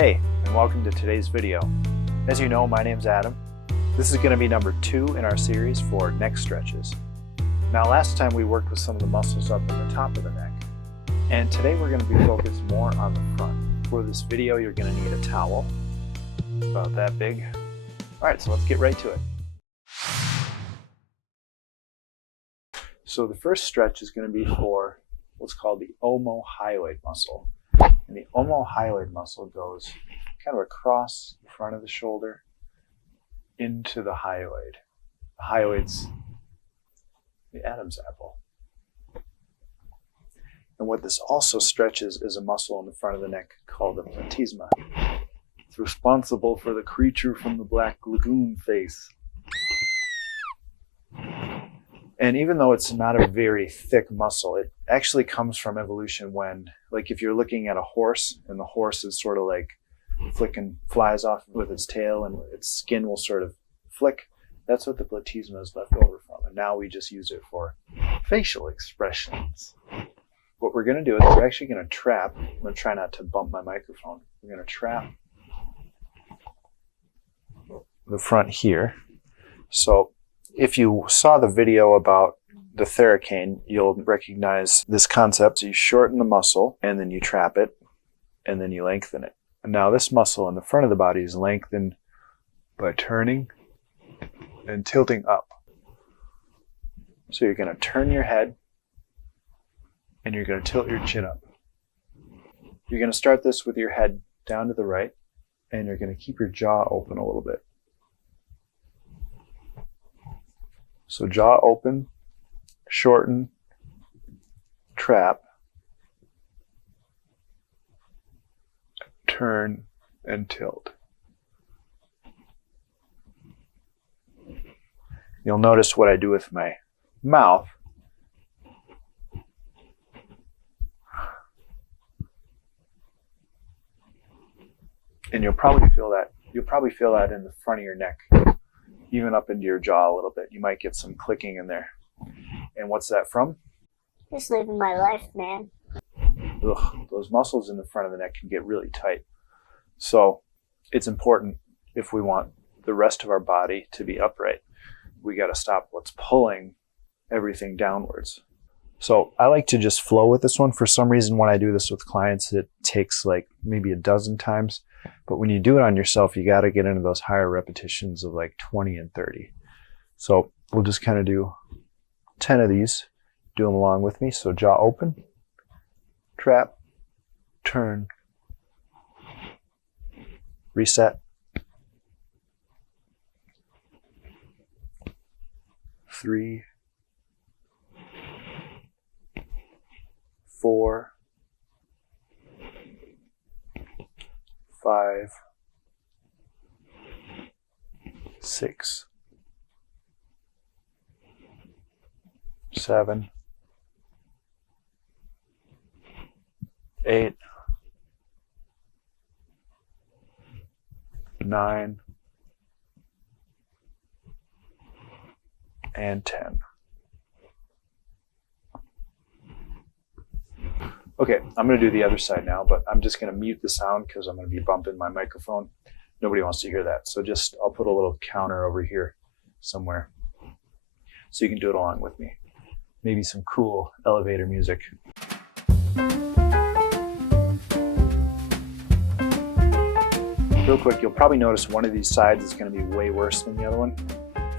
Hey, and welcome to today's video. As you know, my name's Adam. This is going to be number 2 in our series for neck stretches. Now, last time we worked with some of the muscles up in the top of the neck, and today we're going to be focused more on the front. For this video, you're going to need a towel, about that big. All right, so let's get right to it. So the first stretch is going to be for what's called the omohyoid muscle. And the omohyoid muscle goes kind of across the front of the shoulder into the hyoid. The hyoid's the Adam's apple. And what this also stretches is a muscle in the front of the neck called the platysma. It's responsible for the creature from the Black Lagoon face. And even though it's not a very thick muscle, it actually comes from evolution when, like if you're looking at a horse and the horse is sort of like flicking flies off with its tail and its skin will sort of flick, that's what the platysma is left over from. And now we just use it for facial expressions. What we're going to do is we're actually going to trap. I'm going to try not to bump my microphone. We're going to trap the front here. So if you saw the video about the theracane, you'll recognize this concept. So you shorten the muscle, and then you trap it, and then you lengthen it. And now this muscle in the front of the body is lengthened by turning and tilting up. So you're going to turn your head, and you're going to tilt your chin up. You're going to start this with your head down to the right, and you're going to keep your jaw open a little bit. So jaw open, shorten, trap, turn, and tilt. You'll notice what I do with my mouth. And you'll probably feel that in the front of your neck. Even up into your jaw a little bit. You might get some clicking in there. And what's that from? Just living my life, man. Ugh, those muscles in the front of the neck can get really tight. So it's important, if we want the rest of our body to be upright, we got to stop what's pulling everything downwards. So I like to just flow with this one. For some reason, when I do this with clients, it takes like maybe a dozen times. But when you do it on yourself, you got to get into those higher repetitions of like 20 and 30. So we'll just kind of do 10 of these. Do them along with me. So jaw open, trap, turn, reset, 3, 4, 5, 6, 7, 8, 9, and 10. Okay, I'm going to do the other side now, but I'm just going to mute the sound because I'm going to be bumping my microphone. Nobody wants to hear that. So I'll put a little counter over here somewhere so you can do it along with me. Maybe some cool elevator music. Real quick, you'll probably notice one of these sides is going to be way worse than the other one.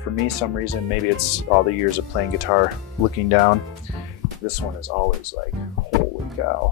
For me, some reason, maybe it's all the years of playing guitar, looking down. This one is always like, holy cow.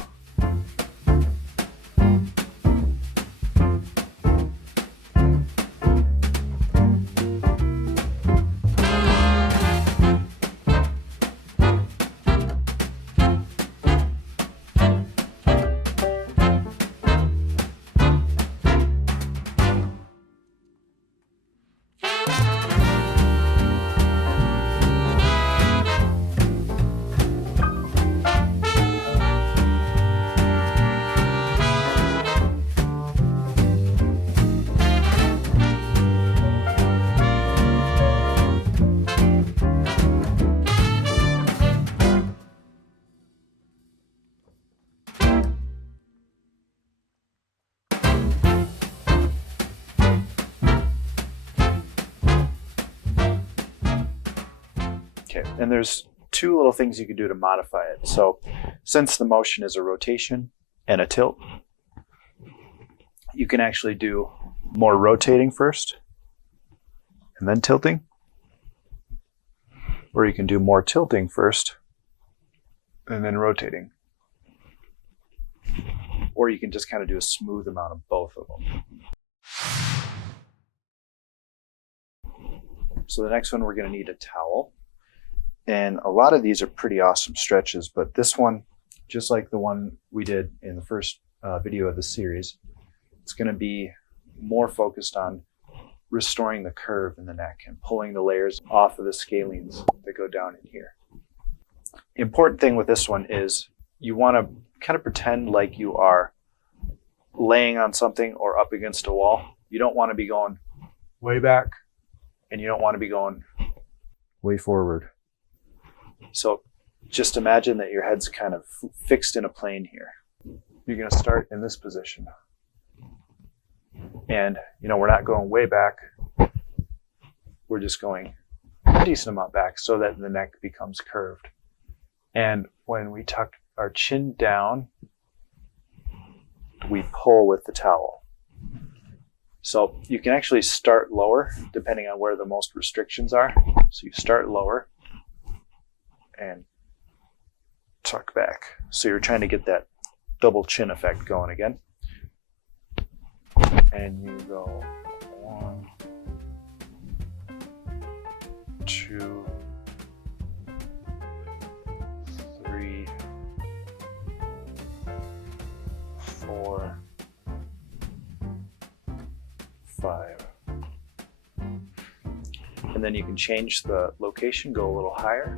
Okay, and there's two little things you can do to modify it. So since the motion is a rotation and a tilt, you can actually do more rotating first and then tilting. Or you can do more tilting first and then rotating. Or you can just kind of do a smooth amount of both of them. So the next one, we're going to need a towel. And a lot of these are pretty awesome stretches, but this one, just like the one we did in the first video of the series, it's going to be more focused on restoring the curve in the neck and pulling the layers off of the scalenes that go down in here. Important thing with this one is you want to kind of pretend like you are laying on something or up against a wall. You don't want to be going way back, and you don't want to be going way forward. So just imagine that your head's kind of fixed in a plane here. You're going to start in this position. And, we're not going way back. We're just going a decent amount back so that the neck becomes curved. And when we tuck our chin down, we pull with the towel. So you can actually start lower depending on where the most restrictions are. So you start lower and tuck back. So you're trying to get that double chin effect going again. And you go 1, 2, 3, 4, 5. And then you can change the location, go a little higher.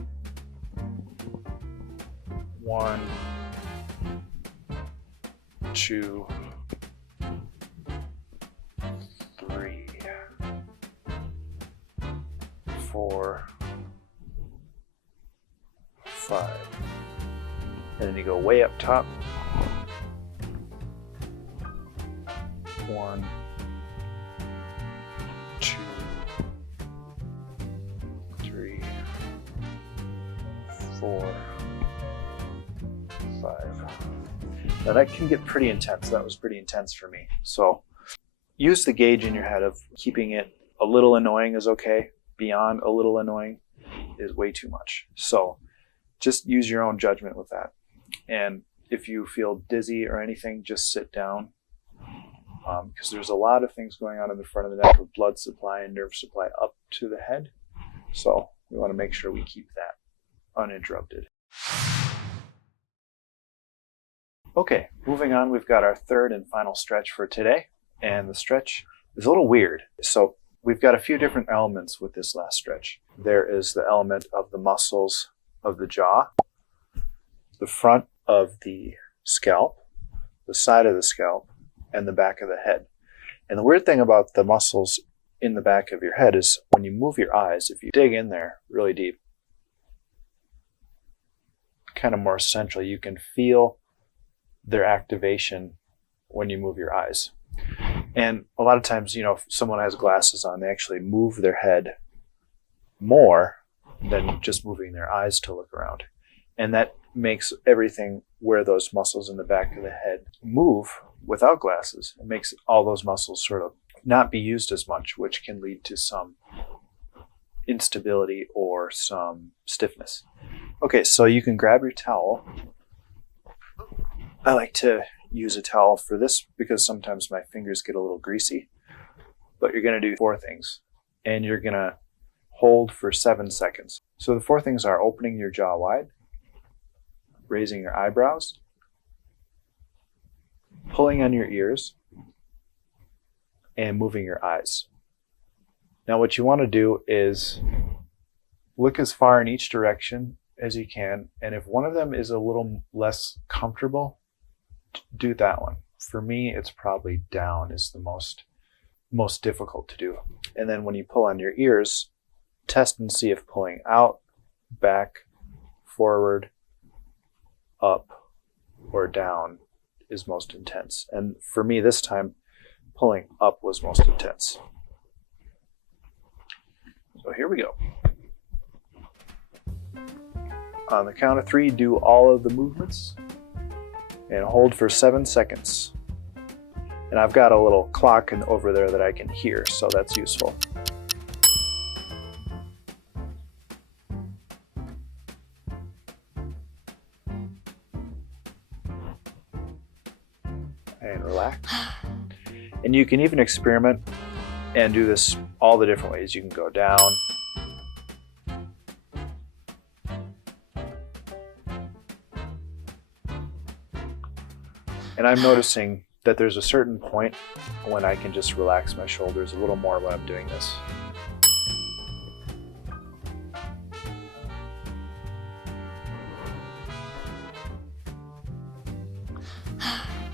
1, 2, 3, 4, 5. And then you go way up top. 1, 2, 3, 4, 5. Now that can get pretty intense. That was pretty intense for me. So use the gauge in your head of keeping it a little annoying is okay. Beyond a little annoying is way too much. So just use your own judgment with that. And if you feel dizzy or anything, just sit down. Because there's a lot of things going on in the front of the neck with blood supply and nerve supply up to the head. So we want to make sure we keep that uninterrupted. Okay, moving on, we've got our third and final stretch for today. And the stretch is a little weird. So we've got a few different elements with this last stretch. There is the element of the muscles of the jaw, the front of the scalp, the side of the scalp, and the back of the head. And the weird thing about the muscles in the back of your head is when you move your eyes, if you dig in there really deep, kind of more central, you can feel their activation when you move your eyes. And a lot of times, if someone has glasses on, they actually move their head more than just moving their eyes to look around. And that makes everything where those muscles in the back of the head move without glasses. It makes all those muscles sort of not be used as much, which can lead to some instability or some stiffness. Okay, so you can grab your towel. I like to use a towel for this because sometimes my fingers get a little greasy. But you're going to do 4 things, and you're going to hold for 7 seconds. So the 4 things are opening your jaw wide, raising your eyebrows, pulling on your ears, and moving your eyes. Now what you want to do is look as far in each direction as you can, and if one of them is a little less comfortable, do that one. For me, it's probably down is the most difficult to do. And then when you pull on your ears, test and see if pulling out, back, forward, up, or down is most intense. And for me this time, pulling up was most intense. So here we go. On the count of 3, do all of the movements and hold for 7 seconds. And I've got a little clock over there that I can hear, so that's useful. And relax. And you can even experiment and do this all the different ways. You can go down, and I'm noticing that there's a certain point when I can just relax my shoulders a little more when I'm doing this.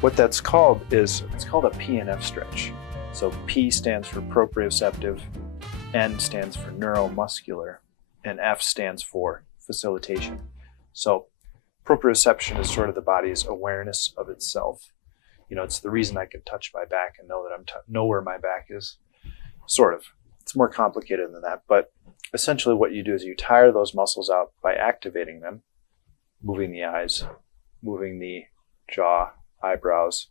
What that's called is, it's called a PNF stretch. So P stands for proprioceptive, N stands for neuromuscular, and F stands for facilitation. So proprioception is sort of the body's awareness of itself. You know, it's the reason I can touch my back and know that know where my back is. Sort of. It's more complicated than that, but essentially what you do is you tire those muscles out by activating them, moving the eyes, moving the jaw, eyebrows,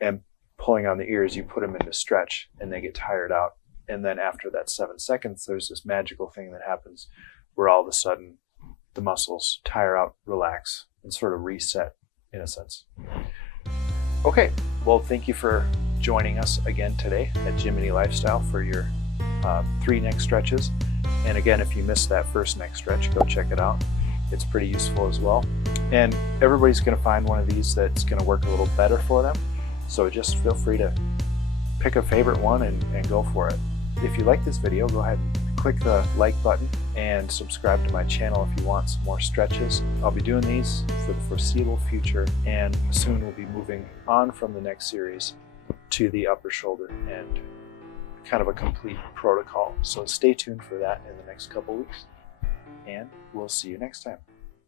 and pulling on the ears. You put them into stretch and they get tired out. And then after that 7 seconds, there's this magical thing that happens where all of a sudden the muscles tire out, relax, and sort of reset in a sense. Okay, well, thank you for joining us again today at Jiminy Lifestyle for your 3 neck stretches. And again, if you missed that first neck stretch, go check it out. It's pretty useful as well. And everybody's going to find one of these that's going to work a little better for them. So just feel free to pick a favorite one and go for it. If you like this video, go ahead and click the like button and subscribe to my channel if you want some more stretches. I'll be doing these for the foreseeable future, and soon we'll be moving on from the next series to the upper shoulder and kind of a complete protocol. So stay tuned for that in the next couple weeks, and we'll see you next time.